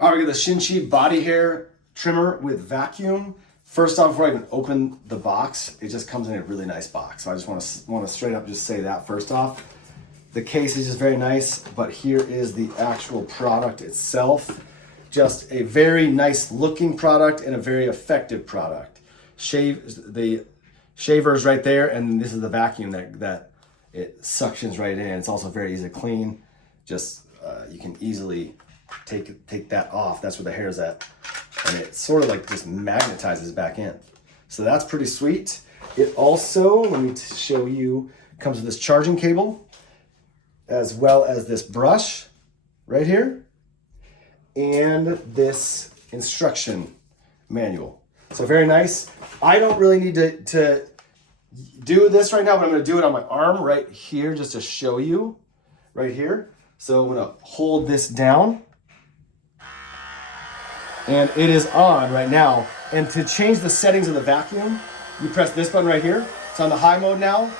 All right, we got the Shinchie body hair trimmer with vacuum. First off, before I even open the box, it just comes in a really nice box. So I just want to straight up just say that first off. The case is just very nice, but here is the actual product itself. Just a very nice looking product and a very effective product. The shaver's right there, and this is the vacuum that it suctions right in. It's also very easy to clean. Just you can easily take that off. That's where the hair is at. And it sort of like just magnetizes back in. So that's pretty sweet. It also, let me show you, comes with this charging cable, as well as this brush right here, and this instruction manual. So very nice. I don't really need to do this right now, but I'm gonna do it on my arm right here just to show you right here. So I'm gonna hold this down, and it is on right now. And to change the settings of the vacuum, you press this button right here. It's on the high mode now.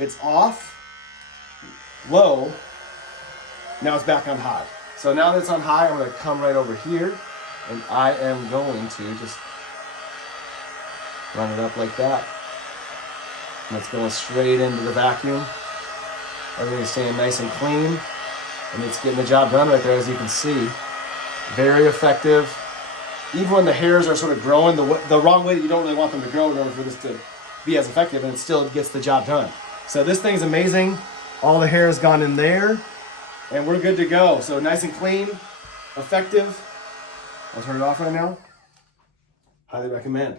It's off, low. Now it's back on high. So now that it's on high, I'm gonna come right over here, and I am going to just run it up like that. And it's going straight into the vacuum. Everything's staying nice and clean, and it's getting the job done right there, as you can see. Very effective. Even when the hairs are sort of growing the wrong way that you don't really want them to grow in order for this to be as effective, and it still gets the job done. So this thing's amazing. All the hair has gone in there, and we're good to go. So nice and clean, effective. I'll turn it off right now. Highly recommend.